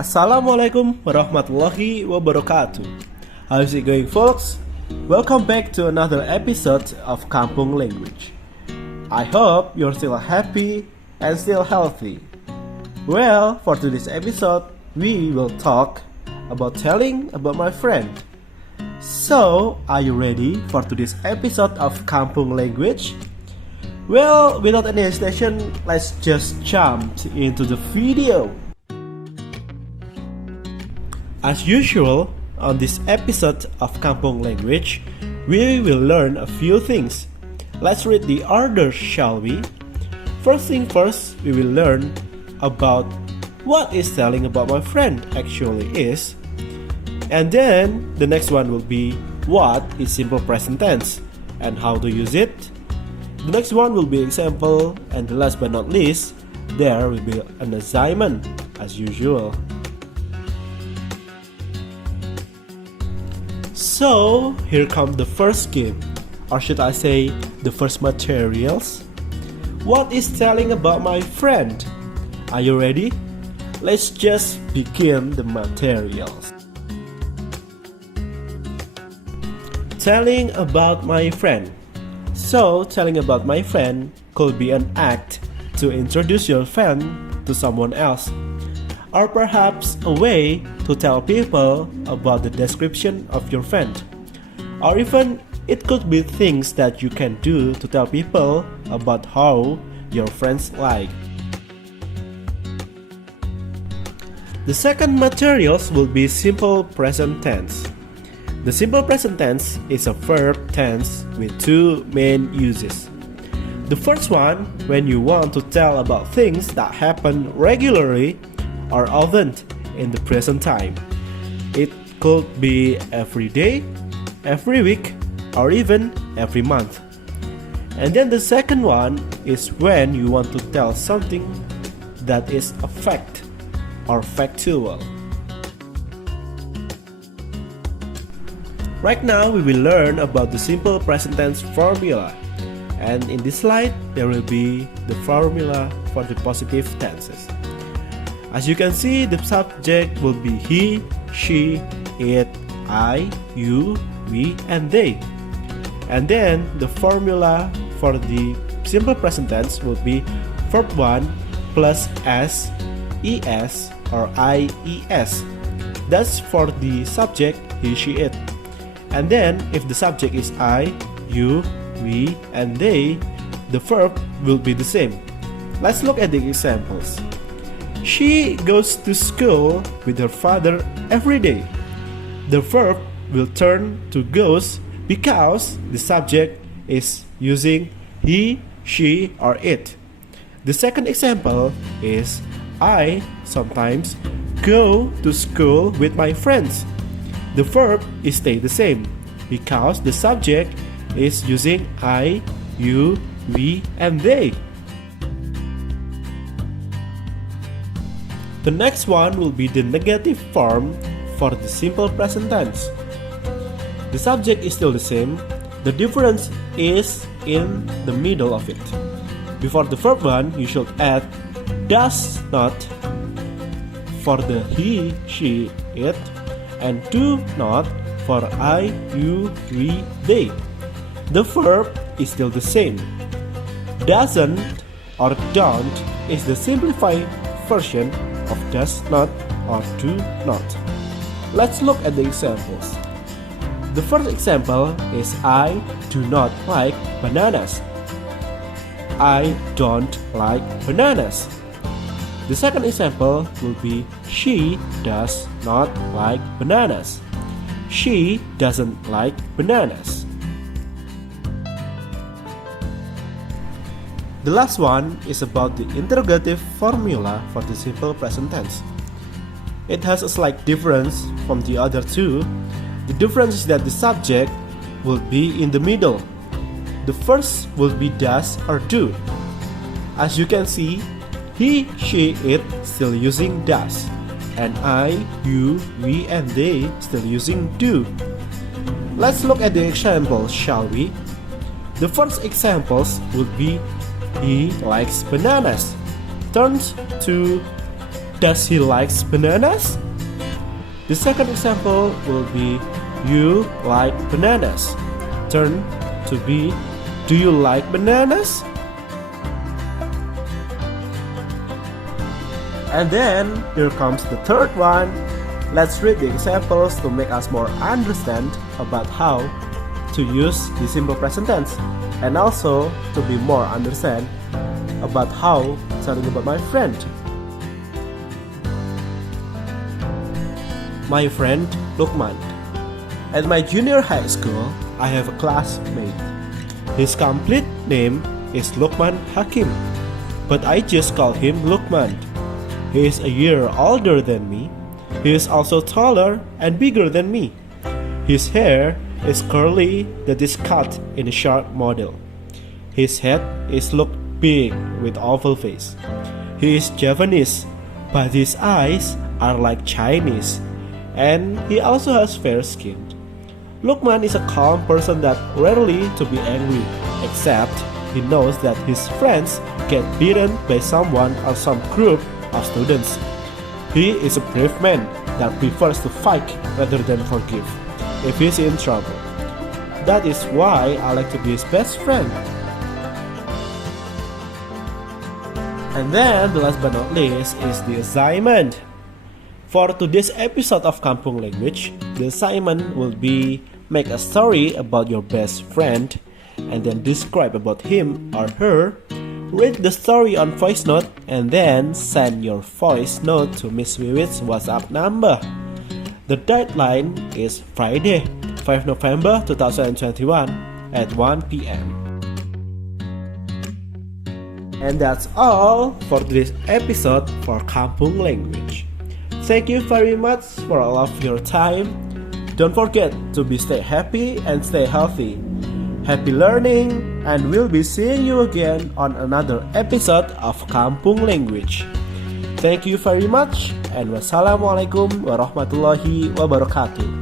Assalamualaikum warahmatullahi wabarakatuh. How's it going, folks? Welcome back to another episode of Kampung Language. I hope you're still happy and still healthy. Well, for today's episode, we will talk about telling about my friend. So, are you ready for today's episode of Kampung Language? Well, without any hesitation, let's just jump into the video. As usual, on this episode of Kampung Language, we will learn a few things. Let's read the order, shall we? First thing first, we will learn about what is telling about my friend actually is. And then, the next one will be what is simple present tense and how to use it. The next one will be example, and the last but not least, there will be an assignment as usual. So, here comes the first game, or should I say, the first materials. What is telling about my friend? Are you ready? Let's just begin the materials. Telling about my friend. So, telling about my friend could be an act to introduce your friend to someone else, or perhaps a way to tell people about the description of your friend. Or even it could be things that you can do to tell people about how your friends like. The second materials will be simple present tense. The simple present tense is a verb tense with two main uses. The first one, when you want to tell about things that happen regularly or often in the present time. It could be every day, every week, or even every month. And then the second one is when you want to tell something that is a fact or factual. Right now we will learn about the simple present tense formula. And in this slide there will be the formula for the positive tenses. As you can see, the subject will be he, she, it, I, you, we, and they. And then the formula for the simple present tense will be verb 1 plus s, es, or ies. That's for the subject he, she, it. And then if the subject is I, you, we, and they, the verb will be the same. Let's look at the examples. She goes to school with her father every day. The verb will turn to goes because the subject is using he, she, or it. The second example is I sometimes go to school with my friends. The verb is stay the same because the subject is using I, you, we, and they. The next one will be the negative form for the simple present tense. The subject is still the same, the difference is in the middle of it. Before the verb one, you should add does not for the he, she, it, and do not for I, you, we, they. The verb is still the same. Doesn't or don't is the simplified version of does not or do not. Let's look at the examples. The first example is I do not like bananas. I don't like bananas. The second example will be she does not like bananas. She doesn't like bananas. The last one is about the interrogative formula for the simple present tense. It has a slight difference from the other two. The difference is that the subject will be in the middle. The first will be does or do. As you can see, he, she, it still using does, and I, you, we, and they still using do. Let's look at the examples, shall we? The first examples would be he likes bananas turns to Does he like bananas? The second example will be you like bananas. Turn to be do you like bananas? And then here comes the third one. Let's read the examples to make us more understand about how to use the simple present tense, and also to be more understand about how telling about my friend. My friend Lukman. At my junior high school, I have a classmate. His complete name is Lukman Hakim, but I just call him Lukman. He is a year older than me. He is also taller and bigger than me. His hair is curly that is cut in a short model. His head is look big with oval face. He is Javanese, but his eyes are like Chinese, and he also has fair skin. Lukman is a calm person that rarely to be angry, except he knows that his friends get beaten by someone or some group of students. He is a brave man that prefers to fight rather than forgive if he's in trouble. That is why I like to be his best friend. And then, the last but not least, is the assignment. For today's episode of Kampung Language, the assignment will be make a story about your best friend and then describe about him or her. Read the story on voice note and then send your voice note to Miss Wiwit's WhatsApp number. The deadline is Friday, 5 November 2021 at 1 p.m. And that's all for today's episode for Kampung Language. Thank you very much for all of your time. Don't forget to stay happy and stay healthy. Happy learning, and we'll be seeing you again on another episode of Kampung Language. Thank you very much, and wassalamualaikum warahmatullahi wabarakatuh.